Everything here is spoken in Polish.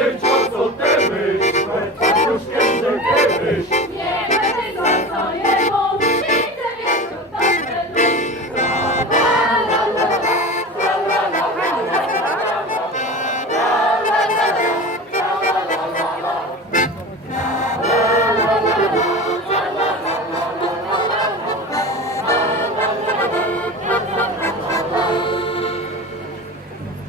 ten czas, co te myślę, już nie kiedyś.